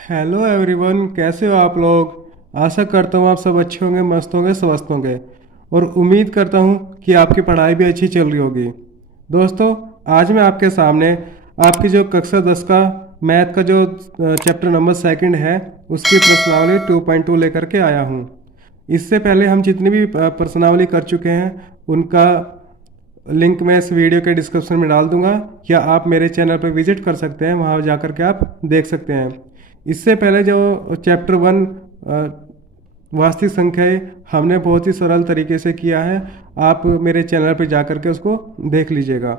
Hello everyone, कैसे हो आप लोग। आशा करता हूँ आप सब अच्छे होंगे, मस्त होंगे, स्वस्थ होंगे और उम्मीद करता हूँ कि आपकी पढ़ाई भी अच्छी चल रही होगी। दोस्तों, आज मैं आपके सामने आपकी जो कक्षा 10 का मैथ का जो चैप्टर नंबर सेकंड है उसकी प्रश्नावली 2.2 लेकर के आया हूँ। इससे पहले हम जितनी भी प्रश्नावली कर चुके हैं उनका लिंक मैं इस वीडियो के डिस्क्रिप्शन में डाल दूंगा, या आप मेरे चैनल पर विजिट कर सकते हैं, वहां जाकर के आप देख सकते हैं। इससे पहले जो चैप्टर 1 वास्तविक संख्याएं हमने बहुत ही सरल तरीके से किया है, आप मेरे चैनल पर जाकर के उसको देख लीजिएगा।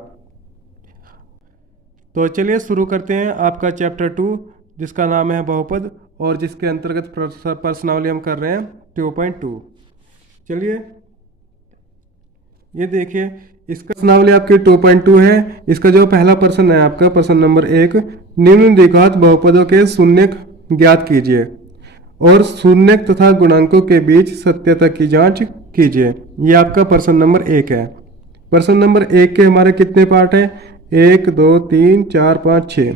तो चलिए शुरू करते हैं आपका चैप्टर 2, जिसका नाम है बहुपद और जिसके अंतर्गत प्रश्नावली हम कर रहे हैं 2.2। चलिए, ये देखिए, इसका प्रश्नावली आपकी 2.2 है। इसका जो पहला प्रश्न है आपका प्रश्न नंबर 1, निम्न द्विघात बहुपदों के शून्यक ज्ञात कीजिए और शून्यक तथा गुणांकों के बीच सत्यता की जांच कीजिए। ये आपका प्रश्न नंबर 1 है। प्रश्न नंबर 1 के हमारे कितने पार्ट हैं? 1 2 3 4 5 6।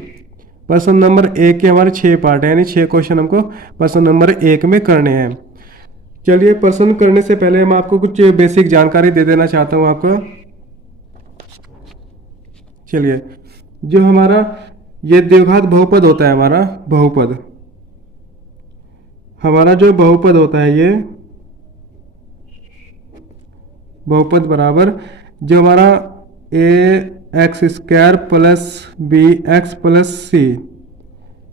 प्रश्न नंबर 1 के हमारे 6 पार्ट हैं, यानी 6 क्वेश्चन हमको प्रश्न नंबर 1 में करने हैं। चलिए, प्रश्न करने से पहले मैं आपको कुछ बेसिक जानकारी दे देना चाहता हूँ आपको। चलिए, जो हमारा ये द्विघात बहुपद होता है, हमारा जो बहुपद होता है, ये बहुपद बराबर जो हमारा A X square plus B X plus C,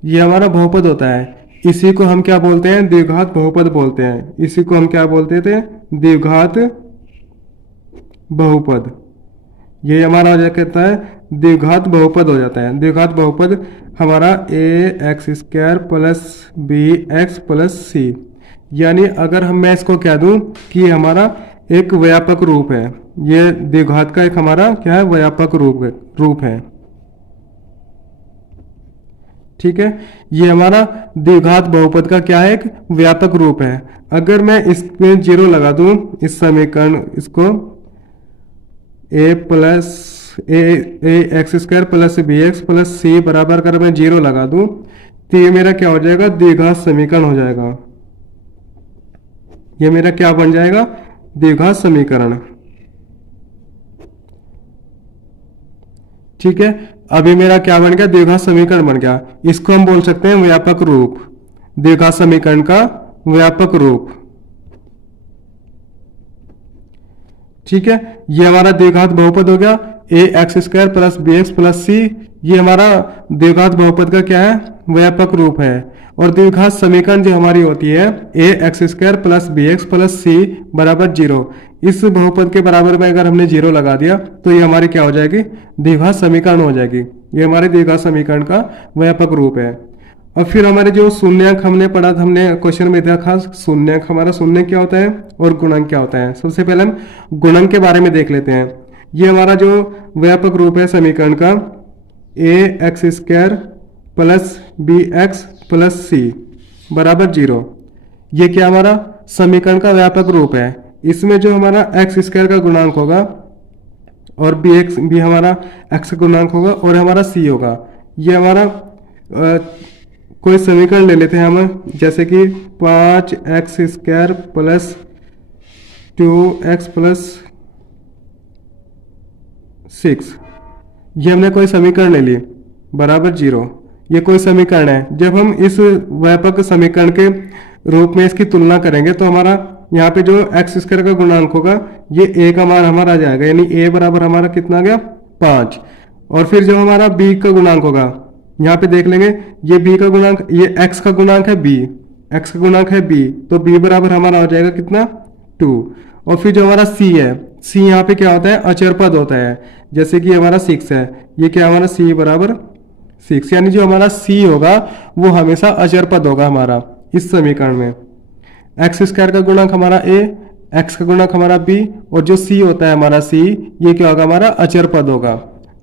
ये हमारा बहुपद होता है। इसी को हम क्या बोलते हैं? द्विघात बहुपद बोलते हैं। इसी को हम क्या बोलते थे? द्विघात बहुपद। ये हमारा हो जाता है द्विघात बहुपद हो जाता है। द्विघात बहुपद हमारा A X square plus B X plus C, यानी अगर मैं इसको कह दूं कि हमारा एक व्यापक रूप है, ये द्विघात का एक हमारा क्या है? व्यापक रूप है। ठीक है, ये हमारा द्विघात बहुपद का क्या है? एक व्यापक रूप है। अगर मैं इसमें जीरो लगा दूं, इस समीकरण इसको A plus A X square plus B X plus C बराबर कर मैं जीरो लगा दूं, तो ये मेरा क्या हो जाएगा? द्विघात समीकरण हो जाएगा। ये मेरा क्या बन जाएगा? द्विघात समीकरण। ठीक है, अभी मेरा क्या बन गया? द्विघात समीकरण बन गया। इसको हम बोल सकते हैं व्यापक रूप। द्विघात समीकरण का व्यापक रूप। ठीक है, ये हमारा द्विघात बहुपद हो गया A X square plus B X plus C. ये हमारा द्विघात बहुपद का क्या है? व्यापक रूप है। और द्विघात समीकरण जो हमारी होती है A X square plus B X plus C बराबर जीरो। इस बहुपद के बराबर में अगर हमने जीरो लगा दिया तो ये हमारी क्या हो जाएगी? द्विघात समीकरण हो जाएगी। ये हमारे द्विघात समीकरण का व्यापक रूप है। और फिर हमारे जो शून्यक हमने पढ़ा था, हमने क्वेश्चन में देखा शून्यक, हमारा शून्यक क्या होता है और गुणक क्या होता है। सबसे पहले हम गुणक के बारे में देख लेते हैं। ये हमारा जो व्यापक रूप है समीकरण का A X square plus B X plus C बराबर जीरो, ये क्या हमारा समीकरण का व्यापक रूप है। इसमें जो हमारा एक्स स्क्वायर का गुणांक होगा और बी हमारा एक्स का गुणांक होगा और हमारा सी होगा। ये हमारा कोई समीकरण ले लेते हैं हम, जैसे कि 5x square plus 2x plus 6, ये हमने कोई समीकरण ले ली बराबर जीरो। ये कोई समीकरण है। जब हम इस व्यापक समीकरण के रूप में इसकी तुलना करेंगे तो हमारा यहाँ पे जो एक्स स्क्वायर का गुणांक होगा ये ए का मान हमारा आ जाएगा, यानी ए बराबर हमारा कितना आ गया? 5। और फिर जो हमारा बी का गुणांक होगा, यहाँ पे देख लेंगे, ये बी का गुणांक, ये एक्स का गुणांक है बी, एक्स का गुणांक है बी, तो बी बराबर हमारा हो जाएगा कितना? 2। और फिर जो हमारा सी है, सी यहाँ पे क्या होता है? अचर पद होता है। जैसे कि हमारा 6 है, ये क्या हमारा सी बराबर 6, यानी जो हमारा सी होगा वो हमेशा अचर पद होगा हमारा इस समीकरण में। एक्स स्क्वायर का गुणांक हमारा ए, एक्स का गुणांक हमारा बी, और जो सी होता है हमारा सी, ये क्या होगा? हमारा अचर पद होगा।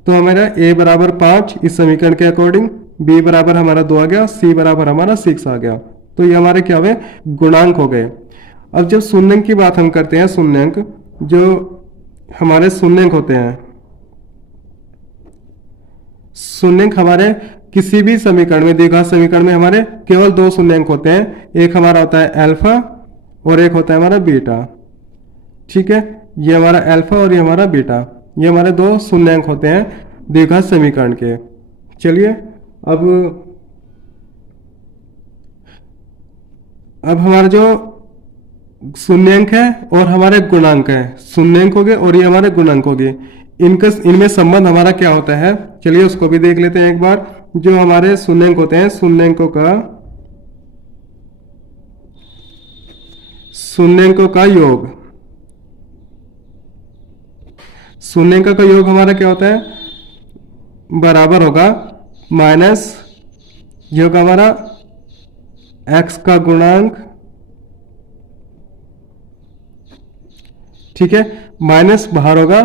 तो हमारा ए बराबर 5 इस समीकरण के अकॉर्डिंग, बी बराबर हमारा 2 आ गया, सी बराबर हमारा 6 आ गया। तो ये हमारे क्या हुए? गुणांक हो गए। अब जब शून्यंक की बात हम करते हैं, शून्यंक जो हमारे शून्यंक होते हैं, शून्यंक हमारे किसी भी समीकरण में, द्विघात समीकरण में हमारे केवल दो शून्यंक होते हैं, एक हमारा होता है अल्फा और एक होता है हमारा बीटा। ठीक है, ये हमारा अल्फा और ये हमारा बीटा, ये हमारे दो शून्यंक होते हैं द्विघात समीकरण के। चलिए अब हमारा जो शून्यंक है और हमारे गुणांक है, शून्यंक हो गए और ये हमारे गुणांक हो गए, इनमें संबंध हमारा क्या होता है, चलिए उसको भी देख लेते हैं एक बार। जो हमारे शून्यंक होते हैं, शून्यंकों का योग, शून्यंकों का योग हमारा क्या होता है, बराबर होगा माइनस ये होगा हमारा x का गुणांक, ठीक है, माइनस बाहर होगा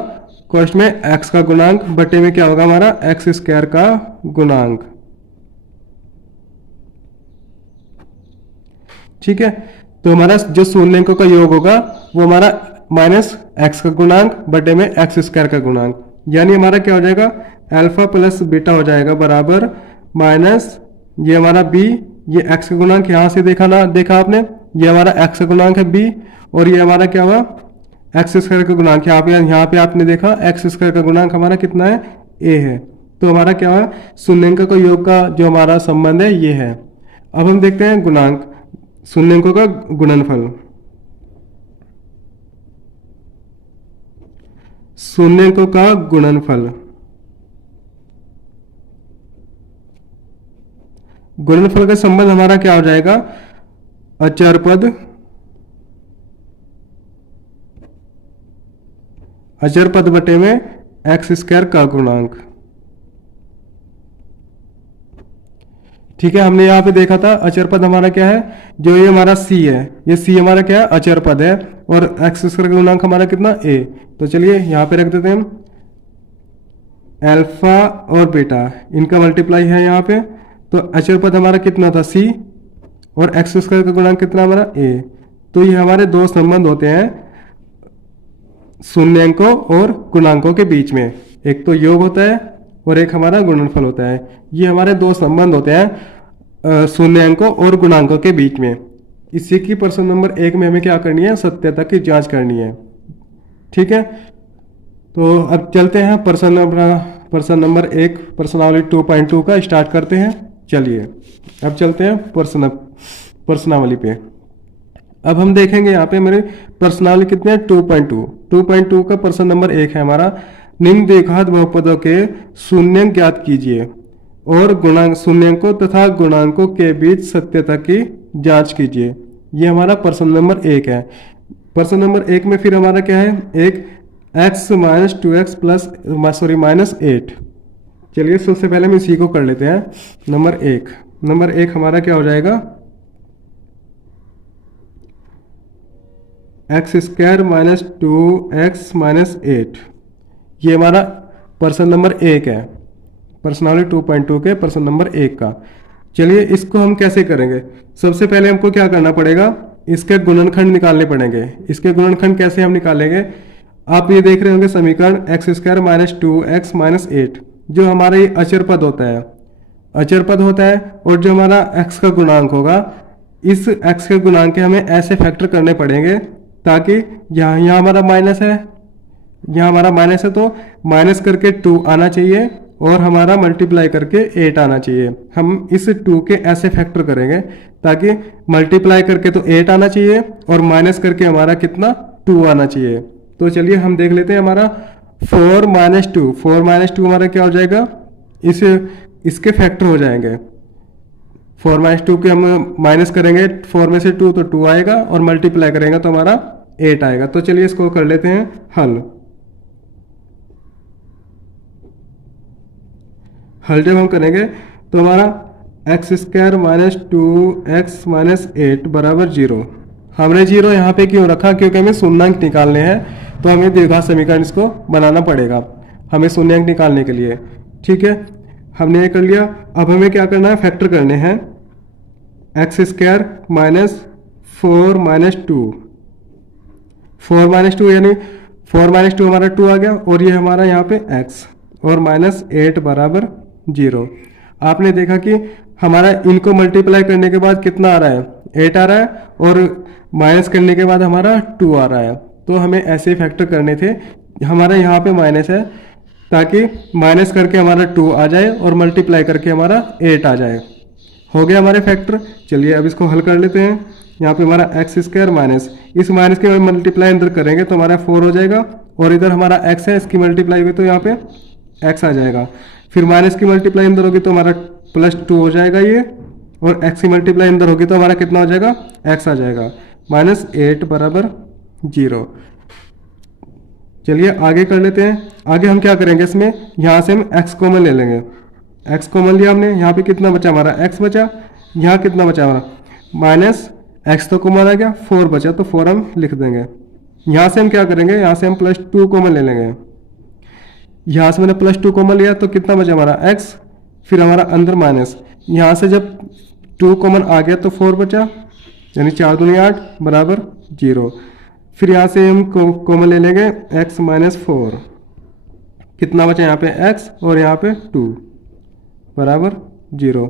कोष्ठ में x का गुणांक, बटे में क्या होगा हमारा x स्क्वायर का गुणांक। ठीक है, तो हमारा जो शून्यंकों का योग होगा वो हमारा माइनस x का गुणांक बटे में x स्क्वायर का गुणांक, यानी हमारा क्या हो जाएगा, अल्फा प्लस बीटा हो जाएगा बराबर माइनस ये हमारा b, ये x का गुणांक यहां से देखा आपने, ये हमारा x का गुणांक है b और ये हमारा क्या हुआ एक्स स्क्वायर का गुणांक, यहाँ पे आपने देखा एक्स स्क्वायर का गुणांक हमारा कितना है, a है। तो हमारा क्या हुआ, शून्यंकों का योग का जो हमारा संबंध है ये है। अब हम देखते हैं गुणांक, शून्यंकों का गुणनफल, शून्यंकों का गुणनफल, गुणनफल का संबंध हमारा क्या हो जाएगा, अचर पद, अचर पद बटे में एक्स स्क्वायर का गुणांक। ठीक है, हमने यहाँ पे देखा था अचर पद हमारा क्या है, जो ये हमारा c है, ये c हमारा क्या है, अचर पद है और एक्स स्क्वायर का गुणांक हमारा कितना a। तो चलिए यहाँ पे रख देते हैं हम, अल्फा और बीटा इनका मल्टीप्लाई है यहाँ पे, तो अचर पद हमारा कितना था c और एक्स स्क्वायर का गुणांक कितना हमारा a। तो ये हमारे दो संबंध होते हैं शून्यंकों और गुणांकों के बीच में, एक तो योग होता है और एक हमारा गुणनफल होता है। ये हमारे दो संबंध होते हैं शून्यंकों और गुणांकों के बीच में। इसी की प्रश्न नंबर 1 में हमें क्या करनी है, सत्यता की जांच करनी है। ठीक है, तो अब चलते हैं प्रश्न नंबर 1 प्रश्नावली 2.2 का स्टार्ट करते हैं। चलिए अब चलते हैं प्रश्नावली पे। अब हम देखेंगे यहाँ पे मेरे प्रश्नावली कितने हैं, 2.2 का प्रश्न नंबर 1 है हमारा, निम्न द्विघात बहुपदों के शून्यंक ज्ञात कीजिए और गुणांक, शून्यंकों तथा गुणांकों के बीच सत्यता की जांच कीजिए। ये हमारा प्रश्न नंबर 1 है। प्रश्न नंबर 1 में फिर हमारा क्या है, एक x minus 2x plus minus 8। चलिए सबसे पहले हम इसी को कर लेते हैं। नंबर 1 हमारा क्या हो जाएगा, x square minus 2x minus 8। ये हमारा प्रश्न नंबर 1 है, प्रश्नावली 2.2 के प्रश्न नंबर 1 का। चलिए इसको हम कैसे करेंगे, सबसे पहले हमको क्या करना पड़ेगा, इसके गुणनखंड निकालने पड़ेंगे। इसके गुणनखंड कैसे हम निकालेंगे, आप ये देख रहे होंगे समीकरण x square minus 2x minus 8, जो हमारा ये अचर पद होता है, अचर पद होता है, और जो हमारा x का गुणांक होगा, इस x के गुणांक के हमें ऐसे फैक्टर करने पड़ेंगे ताकि यहाँ हमारा माइनस है, यहाँ हमारा माइनस है तो माइनस करके 2 आना चाहिए और हमारा मल्टीप्लाई करके 8 आना चाहिए। हम इस 2 के ऐसे फैक्टर करेंगे ताकि मल्टीप्लाई करके तो 8 आना चाहिए और माइनस करके हमारा कितना 2 आना चाहिए। तो चलिए हम देख लेते हैं, हमारा 4 माइनस 2 हमारा क्या हो जाएगा, इसके फैक्टर हो जाएंगे। 4 माइनस 2 के हम माइनस करेंगे, 4 में से 2 तो 2 आएगा और मल्टीप्लाई करेंगे तो हमारा 8 आएगा। तो चलिए इसको कर लेते हैं हल जब हम करेंगे तो हमारा x square minus 2x minus 8 बराबर 0। हमने 0 यहाँ पे क्यों रखा, क्योंकि हमें शून्यंक निकालने हैं, तो हमें द्विघात समीकरण इसको बनाना पड़ेगा हमें शून्यंक निकालने के लिए। ठीक है, हमने ये कर लिया। अब हमें क्या करना है, फैक्टर करने हैं, एक्स स्क्वायर माइनस 4 माइनस 2 यानी 4 माइनस 2 हमारा 2 आ गया और ये हमारा यहाँ पे x और माइनस 8 बराबर 0। आपने देखा कि हमारा इनको मल्टीप्लाई करने के बाद कितना आ रहा है, 8 आ रहा है, और माइनस करने के बाद हमारा 2 आ रहा है। तो हमें ऐसे ही फैक्टर करने थे, हमारा यहाँ पे माइनस है ताकि माइनस करके हमारा 2 आ जाए और मल्टीप्लाई करके हमारा 8 आ जाए। हो गया हमारे फैक्टर। चलिए अब इसको हल कर लेते हैं। यहाँ पे हमारा एक्स स्क्वायर माइनस, इस माइनस के मल्टीप्लाई अंदर करेंगे तो हमारा 4 हो जाएगा, और इधर हमारा एक्स है, इसकी मल्टीप्लाई हुई तो यहाँ पे एक्स आ जाएगा। फिर माइनस की मल्टीप्लाई अंदर होगी तो हमारा +2 हो जाएगा ये, और एक्स की मल्टीप्लाई अंदर होगी तो हमारा कितना हो जाएगा, एक्स आ जाएगा। -8 बराबर 0। चलिए आगे कर लेते हैं। आगे हम क्या करेंगे, इसमें यहाँ से हम एक्स कॉमन ले लेंगे। एक्स कॉमन लिया हमने, यहाँ पे कितना बचा हमारा, एक्स बचा। यहाँ कितना बचा हमारा, माइनस एक्स तो कॉमन आ गया, 4 बचा तो 4 हम लिख देंगे। यहाँ से हम क्या करेंगे, यहाँ से हम +2 कॉमन ले लेंगे। यहाँ से मैंने +2 कॉमन लिया तो कितना बचा हमारा एक्स, फिर हमारा अंदर माइनस, यहाँ से जब 2 कॉमन आ गया तो 4 बचा, यानी 4 दूनी 8 बराबर 0। फिर यहाँ से हम कॉमन ले लेंगे x -4, कितना बचा यहाँ पे x और यहाँ पे 2 बराबर 0।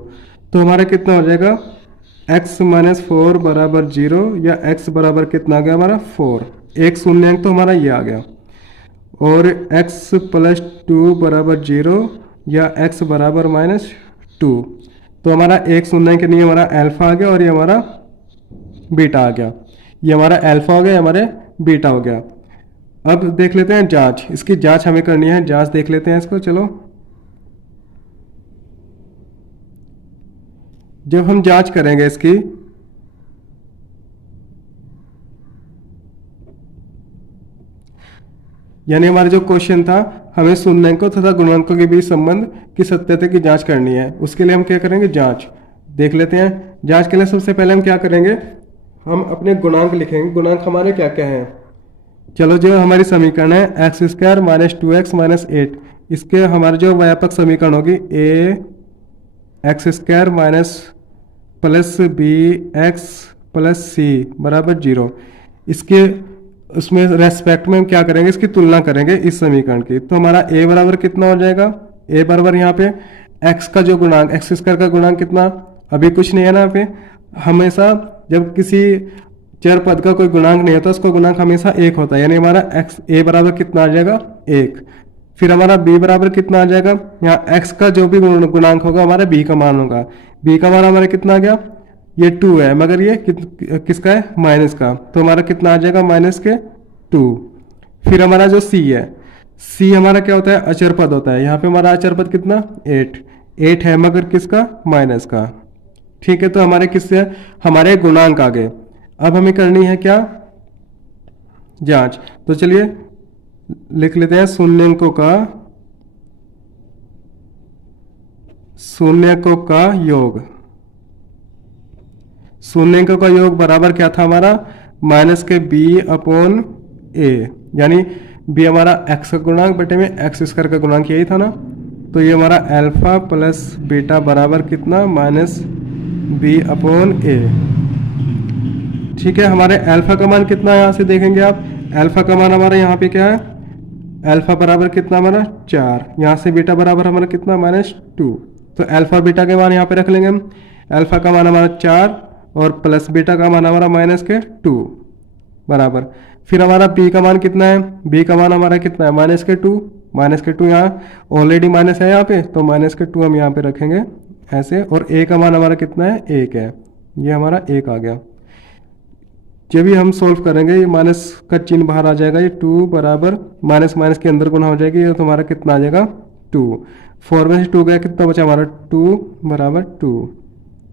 तो हमारा कितना हो जाएगा, x -4 बराबर 0, या x बराबर कितना आ गया हमारा 4। एक शून्य अंक तो हमारा ये आ गया। और x +2 बराबर 0, या x बराबर -2। तो हमारा एक शून्य अंक नहीं, हमारा अल्फा आ गया और ये हमारा बीटा आ गया। ये हमारा अल्फा हो गया, हमारे बीटा हो गया। अब देख लेते हैं जांच, इसकी जांच हमें करनी है। जांच देख लेते हैं इसको। चलो जब हम जांच करेंगे इसकी, यानी हमारा जो क्वेश्चन था, हमें शून्याङ्कों तथा गुणांकों के बीच संबंध की सत्यता की जांच करनी है। उसके लिए हम क्या करेंगे, जांच देख लेते हैं। जांच के लिए सबसे पहले हम क्या करेंगे, हम अपने गुणांक लिखेंगे। गुणांक हमारे क्या क्या हैं। चलो जो हमारी समीकरण है x² - 2x - 8, इसके हमारे जो व्यापक समीकरण होगी ax² + bx + c बराबर 0। इसके उसमें रेस्पेक्ट में हम क्या करेंगे, इसकी तुलना करेंगे इस समीकरण की। तो हमारा a बराबर कितना हो जाएगा, a बराबर यहाँ पे x का जो गुणांक, x² का गुणांक कितना, अभी कुछ नहीं है ना यहाँ पे। हमेशा जब किसी चर पद का कोई गुणांक नहीं होता, उसका गुणांक हमेशा 1 होता है, यानी हमारा a बराबर कितना आ जाएगा 1। फिर हमारा b बराबर कितना आ जाएगा, यहाँ x का जो भी गुणांक होगा हमारा b का मान होगा। b का मान हमारा कितना आ गया, ये 2 है, मगर ये किसका है, माइनस का, तो हमारा कितना आ जाएगा -2। फिर हमारा जो c है, c हमारा क्या होता है, अचर पद होता है। यहाँ पे हमारा अचर पद कितना 8 है, मगर किसका, माइनस का। ठीक है, तो हमारे किससे, हमारे गुणांक आ गए। अब हमें करनी है क्या, जांच। तो चलिए लिख लेते हैं शून्याङ्कों का योग। शून्याङ्कों का योग बराबर क्या था हमारा, -b/a, यानी b हमारा x का गुणांक बटे में x² का गुणांक, यही था ना। तो ये हमारा अल्फा + बीटा बराबर कितना, -b/a। ठीक है, हमारे अल्फा का मान कितना है, यहाँ से देखेंगे आप। अल्फा का मान हमारा यहाँ पे क्या है, अल्फा बराबर कितना हमारा 4। यहाँ से बीटा बराबर हमारा कितना, -2। तो अल्फा बीटा के मान यहाँ पे रख लेंगे हम। अल्फा का मान हमारा 4 और प्लस बीटा का मान हमारा -2 बराबर। फिर हमारा b का मान कितना है, b का मान हमारा कितना है, -2 यहाँ ऑलरेडी माइनस है यहाँ पे, तो -2 हम यहाँ पे रखेंगे ऐसे। और a का मान हमारा कितना है, 1 है, ये हमारा 1 आ गया। जब भी हम सोल्व करेंगे, ये माइनस का चिन्ह बाहर आ जाएगा, ये 2 बराबर माइनस के अंदर गुना हो जाएगी, ये तो हमारा कितना आ जाएगा 2। 4 में से 2 गया, कितना बचा हमारा 2 बराबर 2,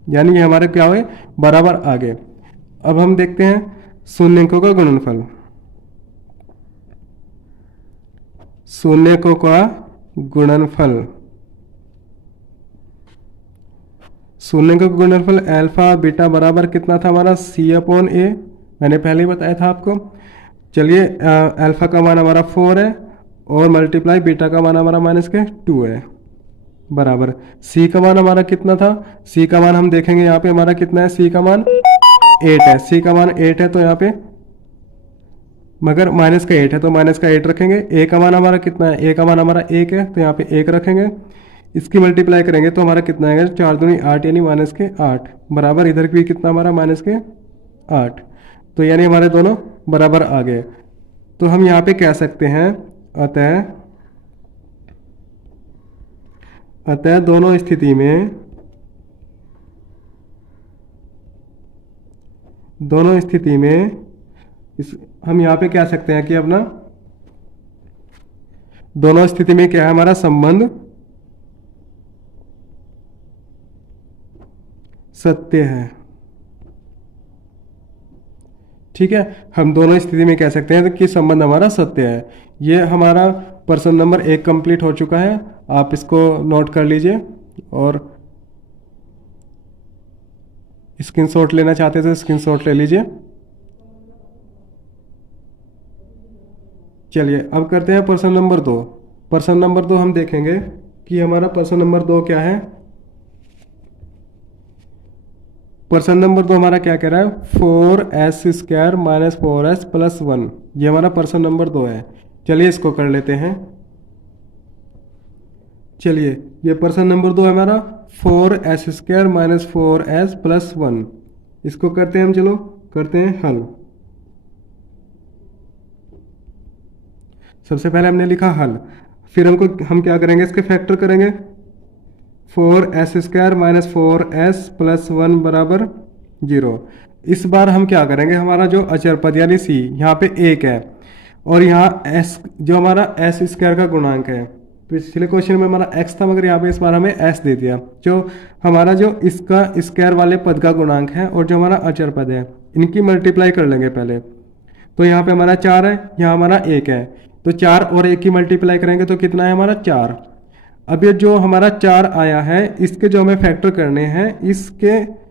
यानी ये हमारे क्या हुए, बराबर आ गए। अब हम देखते हैं शून्याङ्कों का गुणनफल। शून्याङ्कों का गुणनफल, शून्याङ्कों का गुणनफल अल्फा बीटा बराबर कितना था हमारा, c/a, मैंने पहले ही बताया था आपको। चलिए अल्फा का मान हमारा 4 है और मल्टीप्लाई बीटा का मान हमारा -2 है बराबर। c का मान हमारा कितना था, c का मान हम देखेंगे यहाँ पे हमारा कितना है, c का मान 8 है। c का मान 8 है तो यहाँ पे, मगर माइनस का 8 है तो माइनस का 8 रखेंगे। a का मान हमारा कितना है, a का मान हमारा 1 है तो यहाँ पे 1 रखेंगे। इसकी मल्टीप्लाई करेंगे तो हमारा कितना आएगा, 4 दूनी 8 यानी माइनस के 8 बराबर, इधर भी कितना हमारा माइनस के 8, तो यानी हमारे दोनों बराबर आ गए। तो हम यहाँ पे कह सकते हैं अतः दोनों स्थिति में हम यहाँ पे कह सकते हैं कि अपना दोनों स्थिति में क्या है, हमारा संबंध सत्य है। ठीक है, हम दोनों स्थिति में कह सकते हैं कि संबंध हमारा सत्य है। ये हमारा प्रश्न नंबर 1 कंप्लीट हो चुका है, आप इसको नोट कर लीजिए और स्क्रीनशॉट लेना चाहते तो स्क्रीनशॉट ले लीजिए। चलिए अब करते हैं प्रश्न नंबर 2। प्रश्न नंबर 2 हम देखेंगे कि हमारा प्रश्न नंबर 2 क्या है। प्रश्न नंबर 2 हमारा क्या कह रहा है, 4s² माइनस 4s प्लस 1, ये हमारा प्रश्न नंबर 2 है। चलिए इसको कर लेते हैं। चलिए ये प्रश्न नंबर 2 है हमारा, 4s² माइनस 4s प्लस 1, इसको करते हैं हम, चलो करते हैं हल। सबसे पहले हमने लिखा हल, फिर हम क्या करेंगे, इसके फैक्टर करेंगे। 4s² माइनस 4s प्लस 1 बराबर 0। इस बार हम क्या करेंगे, हमारा जो अचर पद यानी c यहाँ पे 1 है और यहाँ s जो हमारा s² का गुणांक है, पिछले क्वेश्चन में हमारा x था मगर यहाँ पे इस बार हमें s दे दिया, जो हमारा जो इसका स्क्वायर वाले पद का गुणांक है और जो हमारा अचर पद है, इनकी मल्टीप्लाई कर लेंगे पहले। तो यहाँ पे हमारा 4 है, यहाँ हमारा 1 है, तो 4 और 1 की मल्टीप्लाई करेंगे तो कितना है हमारा 4। अब ये जो हमारा 4 आया है, इसके जो हमें फैक्टर करने हैं, इसके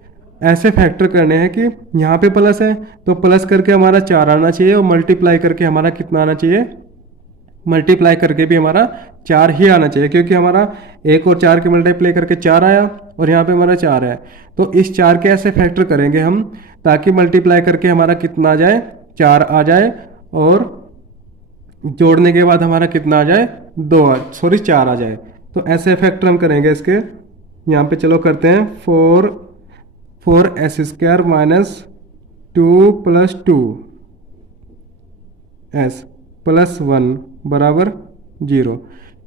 ऐसे फैक्टर करने हैं कि यहाँ पे प्लस है तो प्लस करके हमारा 4 आना चाहिए और मल्टीप्लाई करके हमारा कितना आना चाहिए, मल्टीप्लाई करके भी हमारा 4 ही आना चाहिए, क्योंकि हमारा 1 और 4 के मल्टीप्लाई करके 4 आया और यहाँ पे हमारा 4 है। तो इस 4 के ऐसे फैक्टर करेंगे हम ताकि मल्टीप्लाई करके हमारा कितना आ जाए, 4 आ जाए, और जोड़ने के बाद हमारा कितना आ जाए, 4 आ जाए। तो ऐसे फैक्टर हम करेंगे इसके। यहाँ पे चलो करते हैं, 4s² minus 2 plus 2s plus 1 बराबर 0।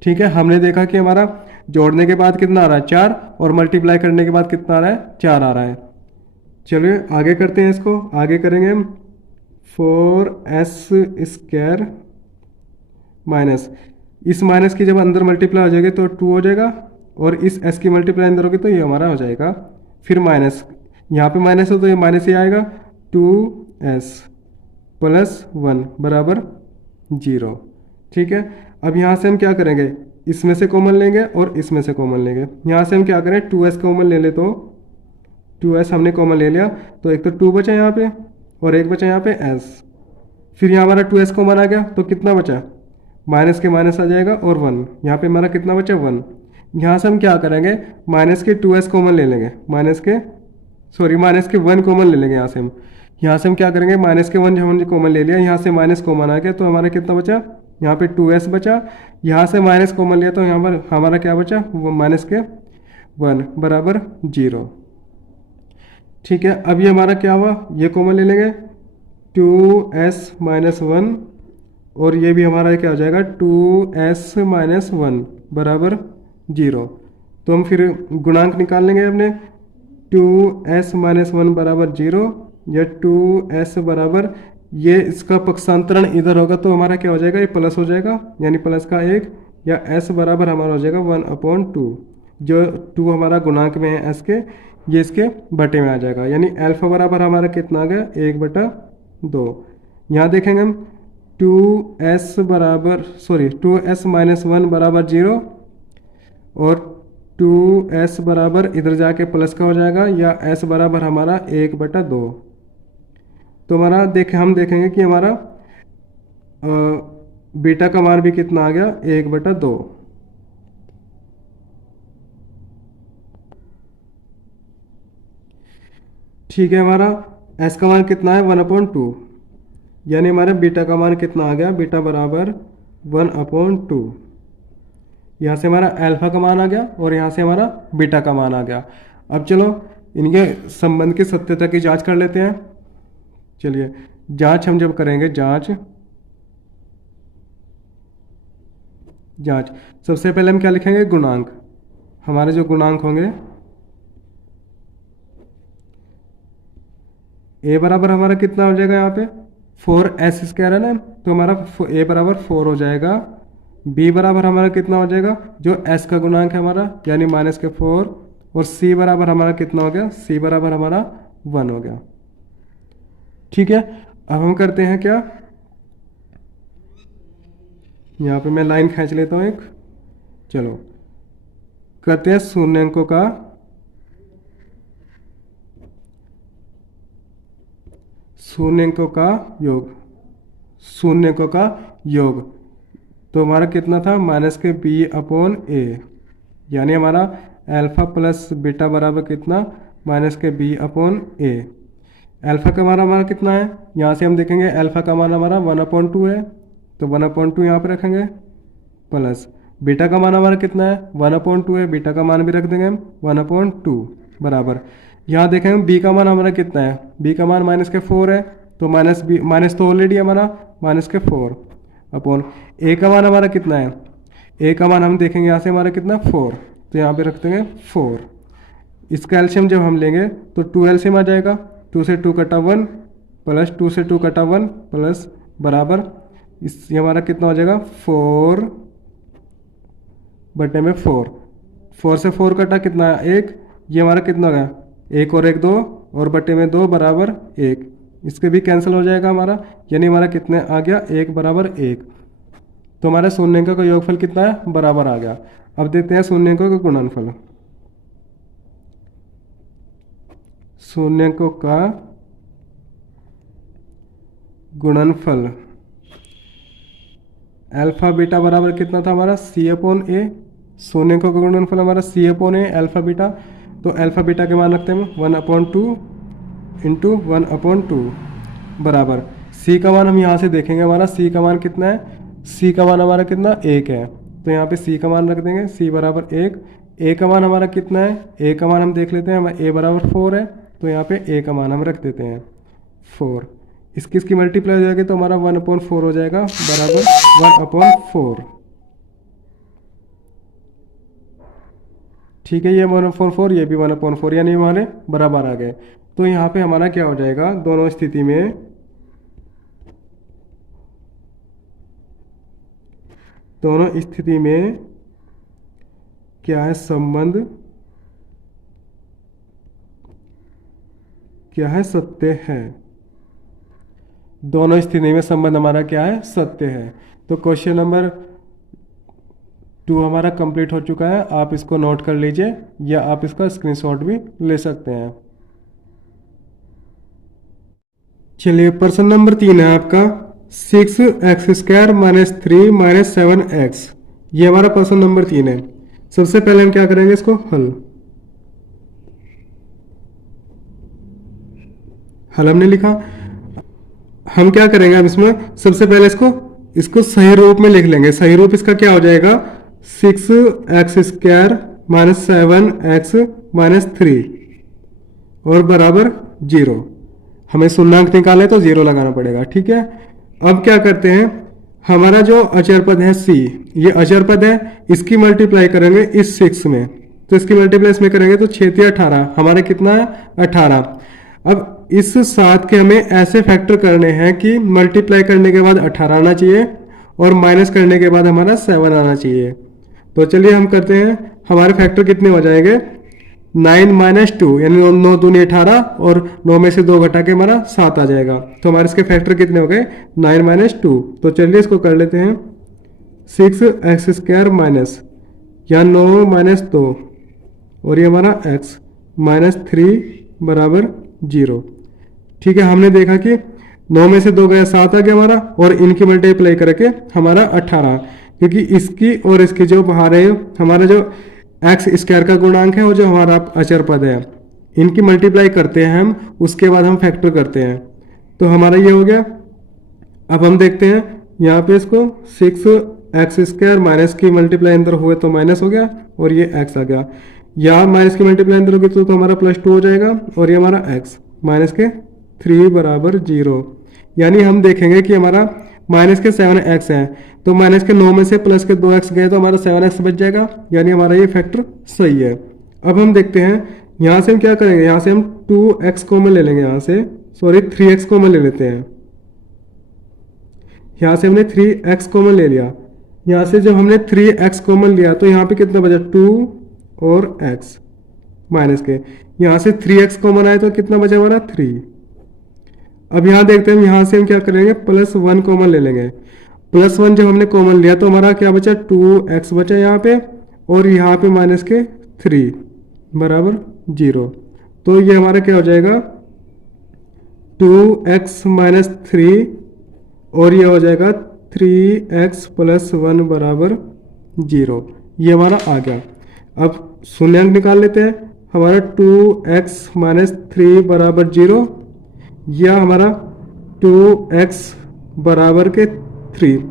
ठीक है, हमने देखा कि हमारा जोड़ने के बाद कितना आ रहा है 4 और मल्टीप्लाई करने के बाद कितना आ रहा है 4 आ रहा है। चलिए आगे करते हैं, इसको आगे करेंगे हम। 4s² माइनस, इस माइनस की जब अंदर मल्टीप्लाई हो जाएगी तो 2 हो जाएगा और इस s की मल्टीप्लाई अंदर होगी तो ये हमारा हो जाएगा। फिर माइनस, यहाँ पे माइनस हो तो ये माइनस ही आएगा, 2s प्लस 1 बराबर 0। ठीक है, अब यहाँ से हम क्या करेंगे, इसमें से कॉमन लेंगे और इसमें से कॉमन लेंगे। यहाँ से हम क्या करें, 2s कॉमन ले ले, तो 2s हमने कॉमन ले लिया तो एक तो 2 बचा यहाँ पे और एक बचा यहाँ पे s। फिर यहाँ हमारा 2s कॉमन आ गया तो कितना बचा, माइनस के माइनस आ जाएगा और 1, यहाँ पे हमारा कितना बचा 1। यहाँ से हम क्या करेंगे, माइनस के 2s कॉमन ले लेंगे, माइनस के 1 कॉमन ले लेंगे। यहाँ से हम क्या करेंगे, माइनस के 1 जो हमने कॉमन ले लिया, यहाँ से माइनस कॉमन आ गया तो हमारा कितना बचा, यहाँ पे 2s बचा। यहाँ से माइनस कॉमन लिया तो यहाँ पर हमारा क्या बचा, वो माइनस के 1 बराबर 0। ठीक है, अब ये हमारा क्या हुआ, ये कॉमन ले लेंगे, 2s माइनस 1 और ये भी हमारा क्या हो जाएगा, 2s माइनस 1 बराबर 0। तो हम फिर गुणांक निकाल लेंगे अपने, 2s माइनस 1 बराबर 0 या 2s बराबर, ये इसका पक्षांतरण इधर होगा तो हमारा क्या हो जाएगा, ये प्लस हो जाएगा यानी प्लस का 1, या s बराबर हमारा हो जाएगा 1/2। जो 2 हमारा गुणांक में है s के, ये इसके बटे में आ जाएगा, यानी अल्फा बराबर हमारा कितना आ गया, 1/2। यहाँ देखेंगे हम, 2s माइनस 1 बराबर 0 और 2s बराबर इधर जाके प्लस का हो जाएगा, या s बराबर हमारा 1/2। तो हमारा हम देखेंगे कि हमारा बीटा का मान भी कितना आ गया, 1/2। ठीक है, हमारा s का मान कितना है, 1/2, यानी हमारे बीटा का मान कितना आ गया, बीटा बराबर 1/2। यहाँ से हमारा अल्फा का मान आ गया और यहाँ से हमारा बीटा का मान आ गया। अब चलो इनके संबंध की सत्यता की जांच कर लेते हैं। चलिए जांच हम जब करेंगे, जांच सबसे पहले हम क्या लिखेंगे, गुणांक। हमारे जो गुणांक होंगे a बराबर हमारा कितना हो जाएगा, यहाँ पे 4s² है ना, तो हमारा a बराबर 4 हो जाएगा। b बराबर हमारा कितना हो जाएगा, जो s का गुणांक है हमारा, यानी -4। और c बराबर हमारा कितना हो गया, c बराबर हमारा 1 हो गया। ठीक है, अब हम करते हैं क्या, यहाँ पे मैं लाइन खींच लेता हूँ एक। चलो करते हैं शून्यंकों का योग। शून्यंकों का योग तो हमारा कितना था, -b/a, यानी हमारा अल्फा प्लस बीटा बराबर कितना, -b/a। अल्फा का मान हमारा कितना है, यहाँ से हम देखेंगे अल्फा का मान हमारा 1/2 है, तो 1/2 यहाँ पे रखेंगे, प्लस बीटा का मान हमारा कितना है, 1/2 है, बीटा का मान भी रख देंगे हम 1/2 बराबर। यहाँ देखेंगे बी का मान हमारा कितना है, बी का मान -4 है, तो माइनस तो ऑलरेडी हमारा -4 अपॉन ए का मान हमारा कितना है, ए का मान हम देखेंगे यहाँ से हमारा कितना 4, तो यहाँ पे रख देंगे 4। इसका एलसीएम जब हम लेंगे तो 2 एलसीएम आ जाएगा, 2 से 2 कटा 1 प्लस 2 से 2 कटा 1 प्लस बराबर ये हमारा कितना हो जाएगा 4/4। 4 से 4 कटा कितना है 1, ये हमारा कितना हो गया 1 और 1 2 और बटे में 2 बराबर 1, इसके भी कैंसिल हो जाएगा हमारा, यानी हमारा कितने आ गया 1 बराबर 1। तो हमारे शून्यंकों का योगफल कितना है, बराबर आ गया। अब देखते हैं शून्यंकों का गुणनफल। शून्यंकों का गुणनफल अल्फा बीटा बराबर कितना था हमारा c/a। शून्यंकों का गुणनफल हमारा c/a अल्फा बीटा, तो अल्फा बीटा के मान रखते हैं 1/2 इंटू 1/2 बराबर c का मान हम यहाँ से देखेंगे, हमारा c का मान कितना है, c का मान हमारा कितना 1 है, तो यहाँ पे c का मान रख देंगे, c बराबर 1। a का मान हमारा कितना है, a का मान हम देख लेते हैं, हमारा a बराबर 4 है, तो यहाँ पे a का मान हम रख देते हैं 4। इसकी मल्टीप्लाई हो जाएगी तो हमारा 1/4 हो जाएगा बराबर 1/4। ठीक है, ये 1/4, ये भी 1/4, यानी हमारे बराबर आ गए। तो यहाँ पे हमारा क्या हो जाएगा, दोनों स्थिति में क्या है संबंध, क्या है सत्य है। दोनों स्थिति में संबंध हमारा क्या है, सत्य है। तो क्वेश्चन नंबर 2 हमारा कंप्लीट हो चुका है, आप इसको नोट कर लीजिए या आप इसका स्क्रीनशॉट भी ले सकते हैं। चलिए प्रश्न नंबर 3 है आपका 6x² - 3 - 7x। ये हमारा प्रश्न नंबर 3 है। सबसे पहले हम क्या करेंगे, इसको हल हमने लिखा। हम क्या करेंगे, अब इसमें सबसे पहले इसको सही रूप में लिख लेंगे। सही रूप इसका क्या हो जाएगा, 6x² - 7x - 3 और बराबर 0। हमें शून्यंक निकाले तो 0 लगाना पड़ेगा। ठीक है, अब क्या करते हैं, हमारा जो अचर पद है c, ये अचर पद है, इसकी मल्टीप्लाई करेंगे इस 6 में, तो इसकी मल्टीप्लाई इसमें करेंगे तो 6 × 18 हमारा कितना है 18। अब इस 7 के हमें ऐसे फैक्टर करने हैं कि मल्टीप्लाई करने के बाद 18 आना चाहिए और माइनस करने के बाद हमारा 7 आना चाहिए। तो चलिए हम करते हैं, हमारे फैक्टर कितने हो जाएंगे 9 - 2, यानी 9 दूनी 18 और 9 में से 2 घटा के हमारा 7 आ जाएगा। तो हमारे इसके फैक्टर कितने हो गए 9 - 2। तो चलिए इसको कर लेते हैं 6x² माइनस या 9 - 2 और ये हमारा x -3 बराबर 0। ठीक है, हमने देखा कि 9 में से 2 गया 7 आ गया हमारा, और इनकी मल्टीप्लाई करके हमारा 18, क्योंकि इसकी और इसकी जो बाहर है हमारा जो x² का गुणांक है वो जो हमारा अचर पद है, इनकी मल्टीप्लाई करते हैं हम, उसके बाद हम फैक्टर करते हैं। तो हमारा ये हो गया। अब हम देखते हैं यहाँ पे इसको 6 एक्स स्क्वायर माइनस की मल्टीप्लाई अंदर हुए तो माइनस हो गया और ये एक्स आ गया। यहाँ माइनस की मल्टीप्लाई अंदर होगी तो हमारा +2 हो जाएगा और ये हमारा एक्स माइनस के 3 बराबर 0। यानी हम देखेंगे कि हमारा माइनस के 7x है तो माइनस के 9 में से प्लस के 2x गए तो हमारा 7x बच जाएगा, यानी हमारा ये फैक्टर सही है। अब हम देखते हैं यहाँ से हम क्या करेंगे, यहाँ से हम 2x कॉमन ले लेंगे, यहाँ से सॉरी 3x कॉमन ले लेते हैं। यहाँ से हमने 3x कॉमन ले लिया, यहाँ से जब हमने 3x कॉमन लिया तो यहाँ पे कितना बचा 2 और x माइनस के, यहाँ से 3x कॉमन आया तो कितना बचा हमारा 3। अब यहाँ देखते हैं यहाँ से हम क्या करेंगे +1 कॉमन ले लेंगे। +1 जब हमने कॉमन लिया तो हमारा क्या बचा 2x बचा यहाँ पे और यहाँ पे माइनस के 3 बराबर 0। तो ये हमारा क्या हो जाएगा 2x माइनस 3 और ये हो जाएगा 3x + 1 बराबर 0। ये हमारा आ गया। अब शून्यांक निकाल लेते हैं। हमारा 2x माइनस 3 बराबर 0 या हमारा 2x बराबर के 3।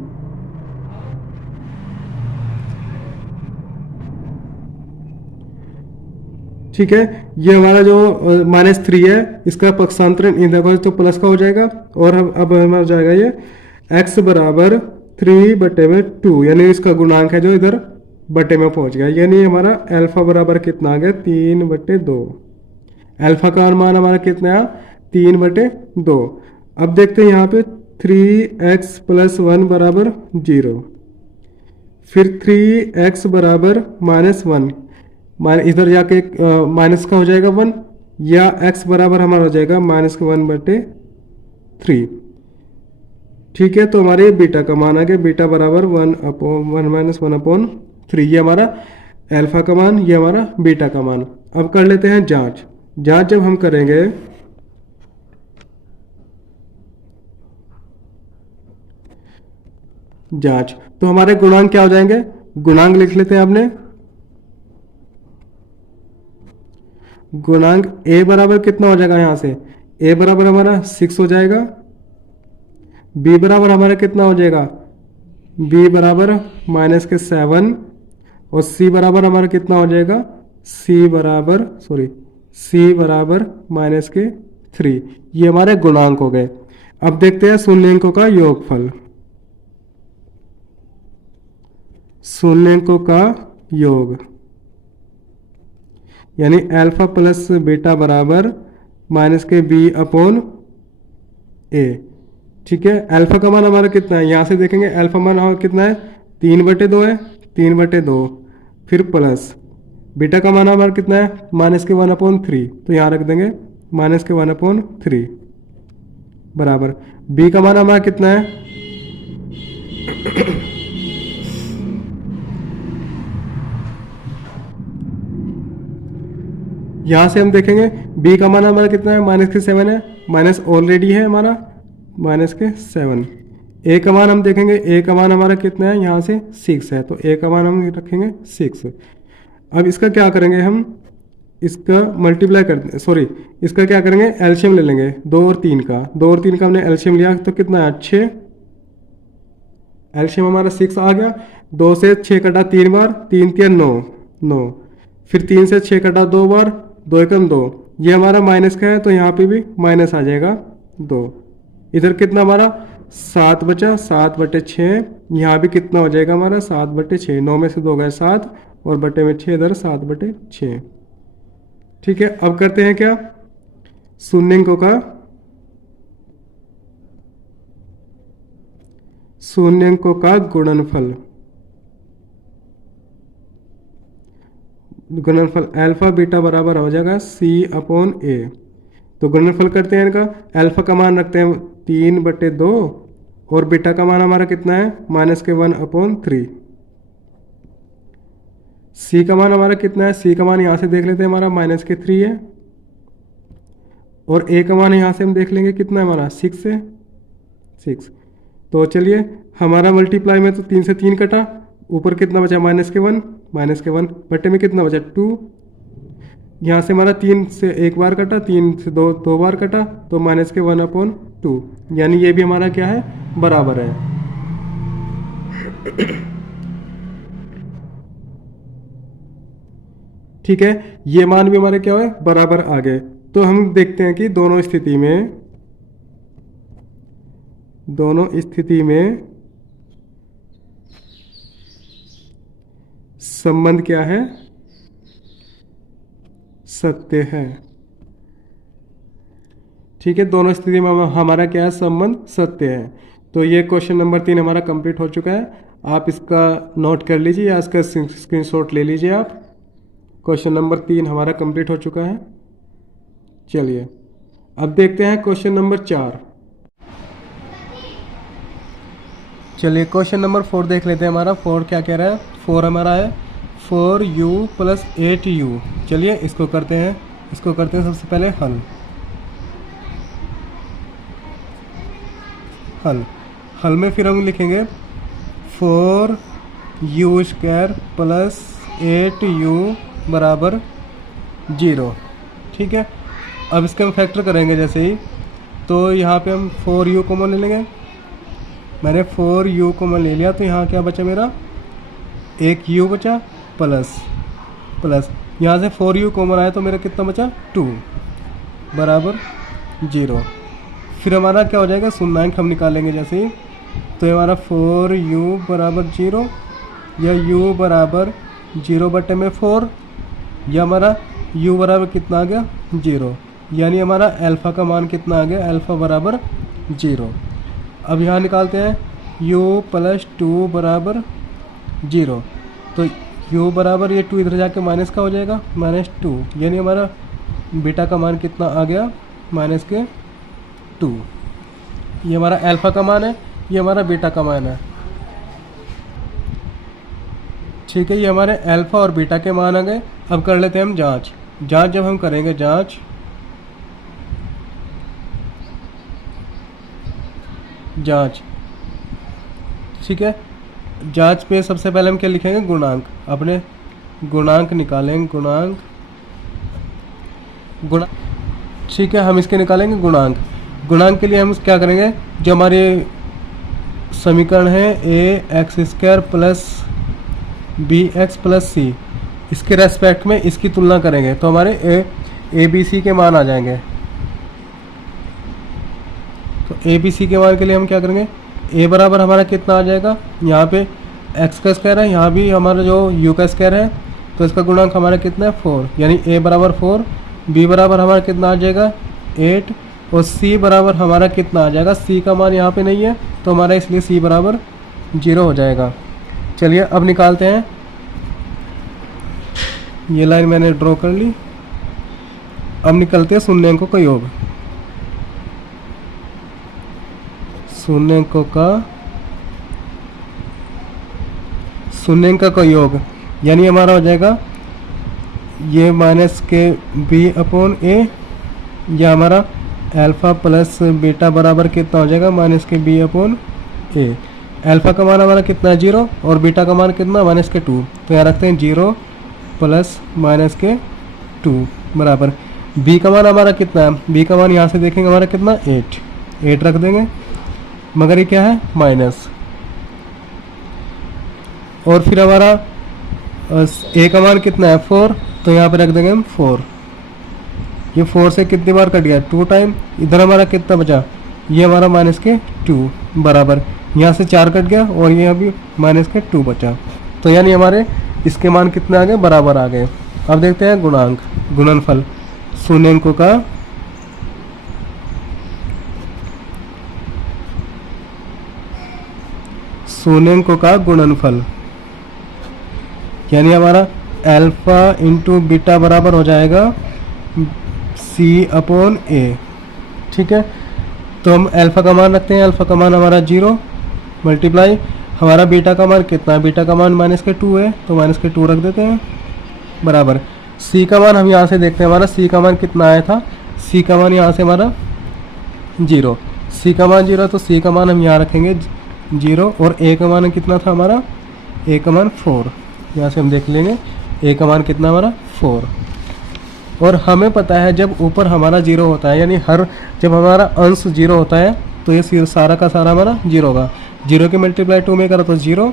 ठीक है, ये हमारा जो -3 है इसका पक्षांतरण इन देखो तो प्लस का हो जाएगा और अब हमारा हो जाएगा ये x बराबर 3/2, यानी इसका गुणांक है जो इधर बटे में पहुंच गया, यानी हमारा अल्फा बराबर कितना आ गया 3/2। अल्फा का मान हमारा कितना है 3/2। अब देखते हैं यहाँ पे 3x + 1 बराबर 0, फिर 3x बराबर -1, इधर जाके माइनस का हो जाएगा 1 या x बराबर हमारा हो जाएगा -1/3। ठीक है, तो हमारे बीटा का मान आ गया, बीटा बराबर 1/1 ये हमारा अल्फा का मान, ये हमारा बीटा का मान। अब कर लेते हैं जांच। जांच जब हम करेंगे जांच तो हमारे गुणांक क्या हो जाएंगे, गुणांक लिख लेते हैं आपने। गुणांक a बराबर कितना हो जाएगा, यहां से a बराबर हमारा 6 हो जाएगा, b बराबर हमारा कितना हो जाएगा b बराबर -7 और c बराबर हमारा कितना हो जाएगा c बराबर -3। ये हमारे गुणांक हो गए। अब देखते हैं शून्यंकों का योगफल। शून्यंकों का योग यानी अल्फा प्लस बीटा बराबर -b/a। ठीक है, अल्फा का मान हमारा कितना है, यहां से देखेंगे अल्फा मान हमारा कितना है 3/2 है, 3/2 फिर प्लस बीटा का मान हमारा कितना है -1/3, तो यहाँ रख देंगे -1/3 बराबर b का मान हमारा कितना है यहां से हम देखेंगे b का मान हमारा कितना है -7 है, माइनस ऑलरेडी है हमारा -7। a का मान हम देखेंगे, a का मान हमारा कितना है यहाँ से 6 है, तो a का मान हम रखेंगे 6। अब इसका क्या करेंगे हम, इसका मल्टीप्लाई कर इसका क्या करेंगे एलसीएम ले लेंगे 2 और 3 का। 2 और 3 का हमने एलसीएम लिया तो कितना है 6, एलसीएम हमारा 6 आ गया। 2 से 6 कटा 3 बार, 3 3 9, फिर 3 से 6 कटा 2 बार, 2 एकम 2, ये हमारा माइनस का है तो यहाँ पे भी माइनस आ जाएगा 2। इधर कितना हमारा 7 बचा, 7/6, यहाँ भी कितना हो जाएगा हमारा 7/6, 9 में से 2 गए 7 और बटे में 6, इधर 7/6। ठीक है, अब करते हैं क्या शून्यंकों का गुणनफल। गुणनफल अल्फा बीटा बराबर हो जाएगा c/a। तो गुणनफल करते हैं इनका, अल्फा का मान रखते हैं 3/2 और बीटा का मान हमारा कितना है -1/3। c का मान हमारा कितना है, c का मान यहाँ से देख लेते हैं हमारा -3 है और a का मान यहाँ से हम देख लेंगे कितना है हमारा 6 है 6। तो चलिए हमारा मल्टीप्लाई में तो 3 से 3 कटा, ऊपर कितना बचा -1 बटे में कितना बचा 2, यहाँ से हमारा 3 से 1 बार कटा, 3 से 2 बार कटा, तो -1/2, यानी ये भी हमारा क्या है बराबर है। ठीक है, ये मान भी हमारे क्या हुए, बराबर आ गए। तो हम देखते हैं कि दोनों स्थिति में संबंध क्या है, सत्य है। ठीक है, दोनों स्थिति में हमारा क्या है, संबंध सत्य है। तो ये क्वेश्चन नंबर 3 हमारा कंप्लीट हो चुका है। आप इसका नोट कर लीजिए या इसका स्क्रीनशॉट ले लीजिए आप। क्वेश्चन नंबर 3 हमारा कंप्लीट हो चुका है। चलिए अब देखते हैं क्वेश्चन नंबर 4। चलिए क्वेश्चन नंबर 4 देख लेते हैं। हमारा 4 क्या कह रहा है, 4 हमारा है 4u + 8u। चलिए इसको करते हैं सबसे पहले हल में फिर हम लिखेंगे 4u² + 8u = 0। ठीक है, अब इसके हम फैक्टर करेंगे जैसे ही, तो यहाँ पे हम 4u कॉमन ले लेंगे। मैंने 4u कॉमन ले लिया, तो यहाँ क्या बचा मेरा, एक u बचा प्लस यहाँ से 4u कॉमन आया तो मेरा कितना बचा, 2 = 0। फिर हमारा क्या हो जाएगा, शून्यांक हम निकालेंगे जैसे ही, तो हमारा 4u = 0 या u = 0/4, या हमारा u बराबर कितना आ गया, 0। यानी हमारा अल्फ़ा का मान कितना आ गया, अल्फ़ा बराबर 0। अब यहाँ निकालते हैं u + 2 = 0। तो u बराबर ये 2 इधर जाके माइनस का हो जाएगा, -2। यानी हमारा बीटा का मान कितना आ गया, -2। ये हमारा अल्फ़ा का मान है, ये हमारा बीटा का मान है। ठीक है, ये हमारे अल्फ़ा और बीटा के मान आ गए। अब कर लेते हैं हम जांच जब हम करेंगे जांच। ठीक है, जांच पे सबसे पहले हम क्या लिखेंगे, गुणांक। अपने गुणांक निकालेंगे, गुणांक। ठीक है, हम इसके निकालेंगे गुणांक के लिए हम क्या करेंगे, जो हमारे समीकरण है ax² + bx + c, इसके रेस्पेक्ट में इसकी तुलना करेंगे तो हमारे a b c के मान आ जाएंगे। तो a b c के मान के लिए हम क्या करेंगे, a बराबर हमारा कितना आ जाएगा, यहाँ पे x का स्क्वायर है, यहाँ भी हमारा जो u का स्क्वायर है, तो इसका गुणांक हमारा कितना है, 4। यानी a बराबर 4, b बराबर हमारा कितना आ जाएगा, 8, और c बराबर हमारा कितना आ जाएगा, c का मान यहाँ पे नहीं है तो हमारा इसलिए c बराबर 0 हो जाएगा। चलिए अब निकालते हैं, ये लाइन मैंने ड्रॉ कर ली। अब निकलते हैं शून्यांकों का योग। शून्यांक का योग यानी हमारा हो जाएगा ये -b/a, या हमारा अल्फ़ा + बीटा बराबर कितना हो जाएगा, -b/a। अल्फ़ा का मान हमारा कितना है, 0, और बीटा का मान कितना, -2। तो यहाँ रखते हैं 0 + -2 बराबर b का मान हमारा कितना है, b का मान यहाँ से देखेंगे हमारा कितना, 8 रख देंगे, मगर ये क्या है, माइनस। और फिर हमारा a का मान कितना है, 4, तो यहाँ पे रख देंगे हम 4। ये 4 से कितनी बार कट गया, 2 टाइम। इधर हमारा कितना बचा, ये हमारा -2 बराबर, यहाँ से 4 कट गया और ये अभी -2 बचा। तो यानी हमारे इसके मान कितने आ गए, बराबर आ गए। अब देखते हैं गुणनफल शून्यांकों का गुणनफल, यानी हमारा अल्फ़ा × बीटा बराबर हो जाएगा c/a। ठीक है, तो हम अल्फ़ा का मान रखते हैं, अल्फ़ा का मान हमारा 0 मल्टीप्लाई हमारा बीटा का मान कितना है, बीटा का मान -2 है, तो -2 रख देते हैं बराबर। c का मान हम यहाँ से देखते हैं, हमारा c का मान कितना आया था, c का मान यहाँ से हमारा 0, c का मान 0, तो c का मान हम यहाँ रखेंगे 0, और a का मान कितना था हमारा, a का मान 4। यहाँ से हम देख लेंगे a का मान कितना हमारा 4। और हमें पता है जब ऊपर हमारा 0 होता है, यानी जब हमारा अंश 0 होता है तो ये सारा का सारा हमारा 0 होगा। 0 के मल्टीप्लाई 2 में करा तो 0,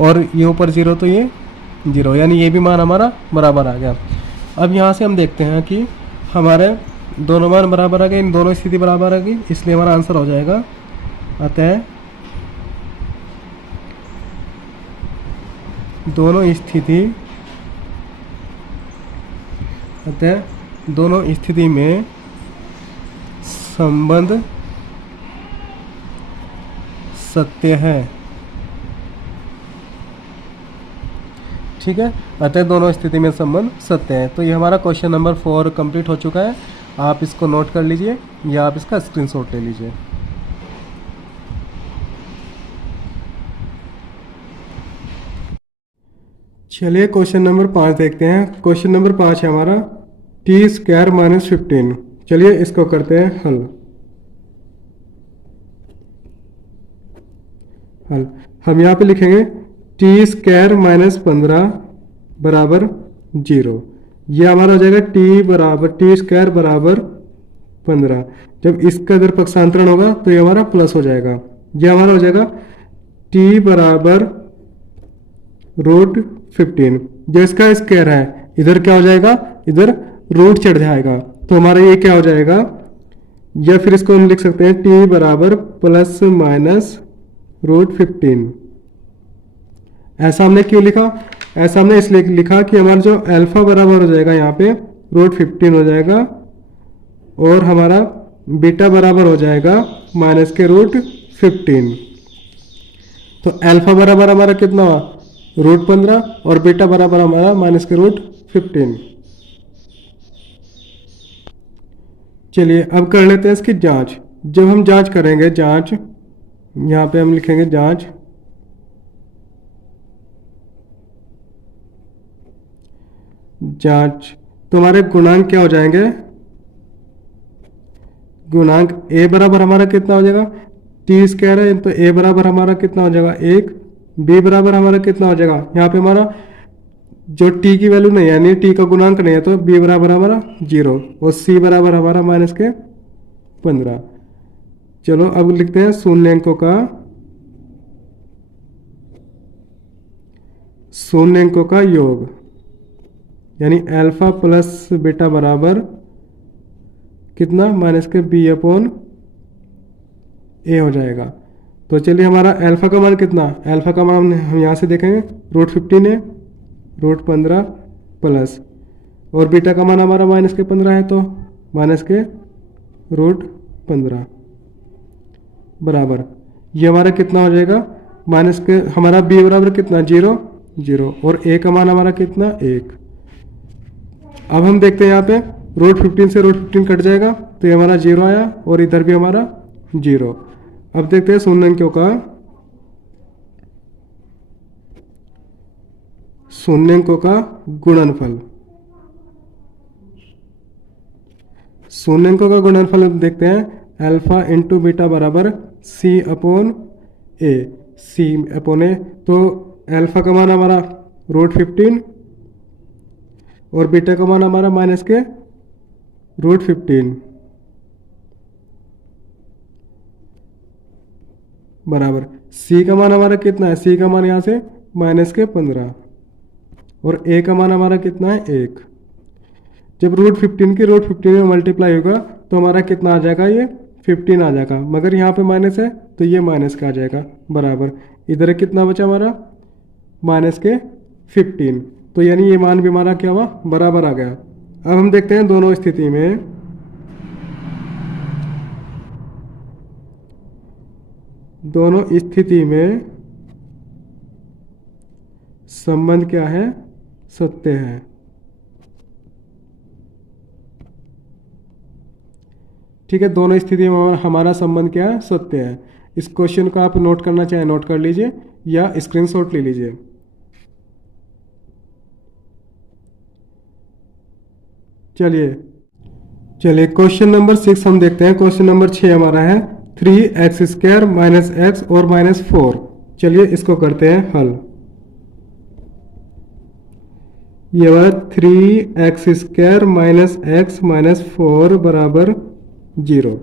और ये ऊपर 0 तो ये 0, यानी ये भी मान हमारा बराबर आ गया। अब यहाँ से हम देखते हैं कि हमारे दोनों मान बराबर आ गए, इन दोनों स्थिति बराबर आ गई, इसलिए हमारा आंसर हो जाएगा अतः दोनों स्थिति में संबंध सत्य है। ठीक है, अतः दोनों स्थिति में संबंध सत्य है। तो ये हमारा क्वेश्चन नंबर 4 कंप्लीट हो चुका है। आप इसको नोट कर लीजिए या आप इसका स्क्रीनशॉट ले लीजिए। चलिए क्वेश्चन नंबर 5 देखते हैं। क्वेश्चन नंबर 5 है हमारा टी स्क्वायर माइनस 15। चलिए इसको करते हैं हल। हम यहाँ पे लिखेंगे टी स्क्वायर माइनस 15 बराबर 0। यह हमारा हो जाएगा टी स्क्वायर बराबर 15। जब इसका इधर पक्षांतरण होगा तो ये हमारा प्लस हो जाएगा। यह हमारा हो जाएगा टी बराबर रूट 15। जो इसका स्क्वायर है इधर क्या हो जाएगा, इधर रूट चढ़ जाएगा, तो हमारा ये क्या हो जाएगा, या फिर इसको हम लिख सकते हैं टी बराबर प्लस माइनस रूट 15। ऐसा हमने क्यों लिखा, ऐसा हमने इसलिए लिखा कि हमारा जो अल्फा बराबर हो जाएगा यहाँ पे रूट 15 हो जाएगा और हमारा बीटा बराबर हो जाएगा माइनस के रूट 15। तो अल्फा बराबर हमारा कितना हुआ, रूट 15 और बीटा बराबर हमारा माइनस के रूट 15। चलिए अब कर लेते हैं इसकी जांच। जब हम जांच करेंगे, जांच यहाँ पे हम लिखेंगे जांच, तो हमारे गुणांक क्या हो जाएंगे, गुणांक a बराबर हमारा कितना हो जाएगा, टी स्क्वायर है तो a बराबर हमारा कितना हो जाएगा 1, b बराबर हमारा कितना हो जाएगा, यहाँ पे हमारा जो t की वैल्यू नहीं है यानी t का गुणांक नहीं है तो b बराबर हमारा 0 और c बराबर हमारा माइनस के 15। चलो अब लिखते हैं शून्यंकों का योग, यानी अल्फा प्लस बीटा बराबर कितना माइनस के b अपॉन a हो जाएगा। तो चलिए हमारा अल्फा का मान कितना, अल्फा का मान हम यहाँ से देखेंगे रूट 15 है, रूट 15 प्लस और बीटा का मान हमारा माइनस के 15 है तो माइनस के रूट 15 बराबर ये हमारा कितना हो जाएगा, माइनस के हमारा b बराबर कितना 0 0 और a का मान हमारा कितना 1। अब हम देखते हैं यहाँ पे रूट 15 से रूट 15 कट जाएगा तो ये हमारा 0 आया और इधर भी हमारा 0। अब देखते हैं शून्यंकों का गुणनफल। शून्यंकों का गुणनफल देखते हैं, अल्फा इंटू बीटा बराबर c अपॉन ए। तो अल्फा का मान हमारा रूट 15 और बीटा का मान हमारा माइनस के रूट 15 बराबर c का मान हमारा कितना है, c का मान यहाँ से माइनस के 15 और a का मान हमारा कितना है 1। जब रूट 15 की रूट 15 में मल्टीप्लाई होगा तो हमारा कितना आ जाएगा, ये 15 आ जाएगा, मगर यहाँ पे माइनस है तो ये माइनस का आ जाएगा बराबर इधर कितना बचा हमारा माइनस के 15। तो यानी ये मान भी हमारा क्या हुआ, बराबर आ गया। अब हम देखते हैं दोनों स्थिति में संबंध क्या है, सत्य है। ठीक है, दोनों स्थिति में हमारा संबंध क्या है, सत्य है। इस क्वेश्चन को आप नोट करना चाहे नोट कर लीजिए या स्क्रीनशॉट ले लीजिए। चलिए क्वेश्चन नंबर 6 हम देखते हैं। क्वेश्चन नंबर 6 हमारा है 3x² माइनस x और माइनस 4। चलिए इसको करते हैं हल। ये वाला 3x² माइनस x माइनस 4 बराबर 0।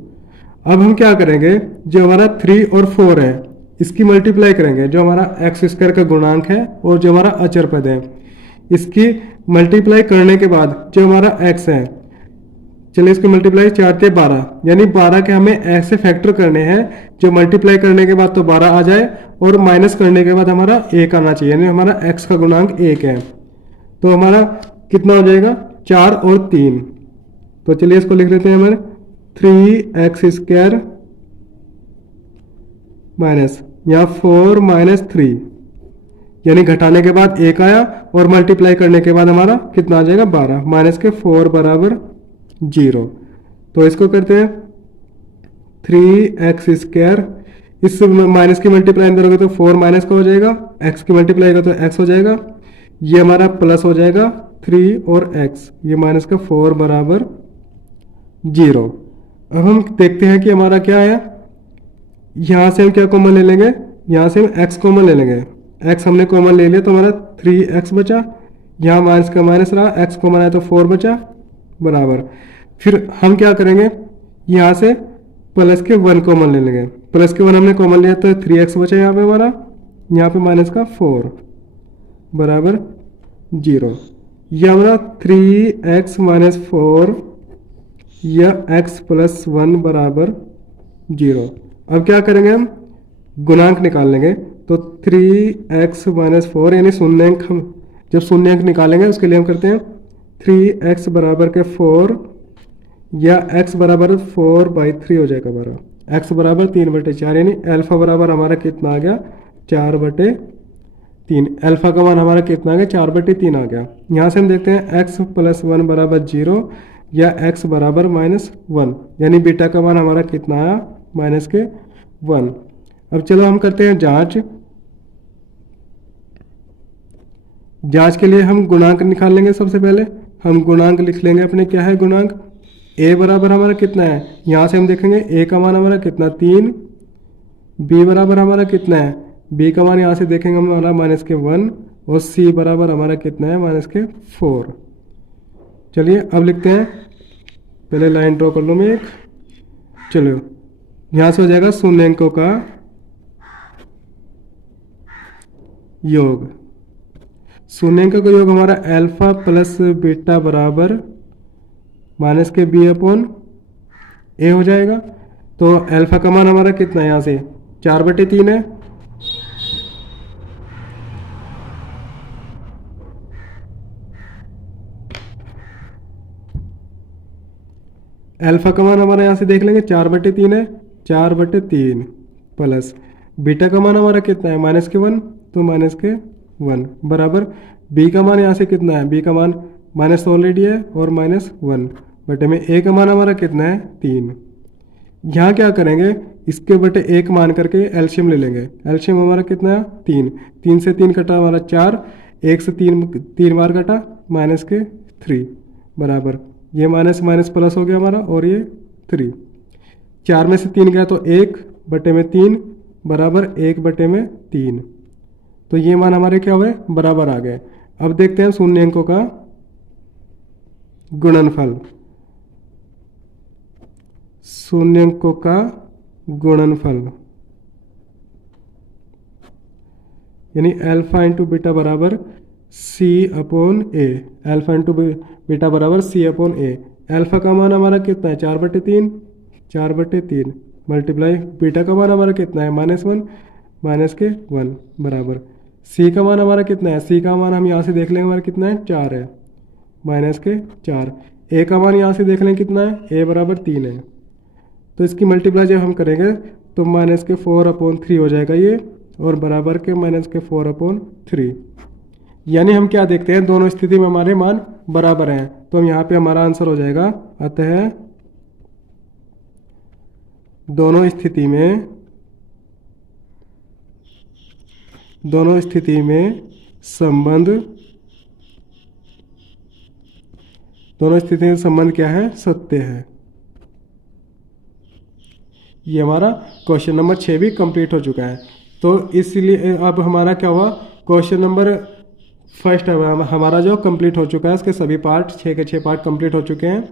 अब हम क्या करेंगे, जो हमारा 3 और 4 है इसकी मल्टीप्लाई करेंगे, जो हमारा x² का गुणांक है और जो हमारा अचर पद है इसकी मल्टीप्लाई करने के बाद जो हमारा x है, चलिए इसकी मल्टीप्लाई 4 से 12, यानी 12 के हमें ऐसे फैक्टर करने हैं जो मल्टीप्लाई करने के बाद तो 12 आ जाए और माइनस करने के बाद हमारा 1 आना चाहिए, यानी हमारा x का गुणांक 1 है। तो हमारा कितना हो जाएगा 4 और 3। तो चलिए इसको लिख लेते हैं हमारे 3x² माइनस यहाँ 4 माइनस 3, यानी घटाने के बाद 1 आया और मल्टीप्लाई करने के बाद हमारा कितना आ जाएगा 12 माइनस के 4 बराबर 0। तो इसको करते हैं 3x², इस माइनस की मल्टीप्लाई अंदर होगी तो 4 माइनस का हो जाएगा, x की मल्टीप्लाई होगा तो x हो जाएगा, ये हमारा प्लस हो जाएगा 3 और x, ये माइनस का 4 बराबर 0। अब हम देखते हैं कि हमारा क्या है, यहाँ से हम क्या कॉमन ले लेंगे, यहाँ से हम x कॉमन ले लेंगे, x हमने कॉमन ले लिया तो हमारा 3x बचा, यहाँ माइनस का माइनस रहा, x कॉमन आया तो 4 बचा बराबर। फिर हम क्या करेंगे, यहाँ से प्लस के 1 कॉमन ले लेंगे, प्लस के 1 हमने कॉमन लिया तो 3x बचा यहाँ पे हमारा, यहाँ पे माइनस का 4 बराबर 0। यह हमारा 3x माइनस 4 या x प्लस 1 बराबर 0। अब क्या करेंगे, हम गुणांक निकाल लेंगे, तो 3x माइनस 4 यानी शून्यंक, हम जब शून्यंक निकालेंगे उसके लिए हम करते हैं 3x बराबर के 4 या x बराबर 4/3 हो जाएगा हमारा, x बराबर 3/4, यानी अल्फा बराबर हमारा कितना आ गया 4/3। अल्फा का मान हमारा कितना आ गया 4/3 आ गया। यहाँ से हम देखते हैं x प्लस 1 बराबर 0 या x बराबर -1, यानी बीटा का मान हमारा कितना आया -1। अब चलो हम करते हैं जांच। जांच के लिए हम गुणांक निकाल लेंगे। सबसे पहले हम गुणांक लिख लेंगे अपने, क्या है गुणांक, a बराबर हमारा कितना है, यहाँ से हम देखेंगे a का मान हमारा कितना 3, b बराबर हमारा कितना है, b का मान यहाँ से देखेंगे हमारा -1 और c बराबर हमारा कितना है -4। चलिए अब लिखते हैं, पहले लाइन ड्रॉ कर लो मैं एक। चलो यहाँ से हो जाएगा शून्यंकों का योग, शून्यंकों का योग हमारा अल्फा प्लस बीटा बराबर -b/a हो जाएगा। तो अल्फा का मान हमारा कितना है, यहाँ से 4/3 है, अल्फा का मान हमारा यहाँ से देख लेंगे 4/3 है, 4/3 प्लस बीटा का मान हमारा कितना है -1, तो -1 बराबर b का मान यहाँ से कितना है, b का मान माइनस ऑलरेडी है और -1 बटे में a का मान हमारा कितना है 3। यहाँ क्या करेंगे, इसके बटे 1 मान करके एलसीएम ले लेंगे। एलसीएम हमारा कितना है 3, 3 से 3 कटा हमारा 4, 1 से 3 बार कटा -3 बराबर, ये माइनस माइनस प्लस हो गया हमारा और ये 3, 4 में से 3 गया तो 1/3 बराबर 1/3। तो ये मान हमारे क्या हुए, बराबर आ गए। अब देखते हैं शून्यंकों का गुणनफल, शून्यंकों का गुणनफल यानी अल्फा इंटू बीटा बराबर c/a, अल्फा इंटू बीटा बराबर c/a। अल्फा का मान हमारा कितना है 4/3 मल्टीप्लाई बीटा का मान हमारा कितना है -1 बराबर c का मान हमारा कितना है, c का मान हम यहाँ से देख लेंगे हमारा कितना है 4 है -4। a का मान यहाँ से देख लें कितना है, a बराबर 3 है। तो इसकी मल्टीप्लाई जब हम करेंगे तो -4/3 हो जाएगा ये, और बराबर के -4/3। यानी हम क्या देखते हैं, दोनों स्थिति में हमारे मान बराबर हैं, तो हम यहाँ पे हमारा आंसर हो जाएगा। अतः दोनों स्थिति में संबंध क्या है, सत्य है। ये हमारा क्वेश्चन नंबर 6 भी कंप्लीट हो चुका है। तो इसलिए अब हमारा क्या हुआ, क्वेश्चन नंबर फर्स्ट हमारा जो कंप्लीट हो चुका है, उसके सभी पार्ट 6 के 6 पार्ट कंप्लीट हो चुके हैं।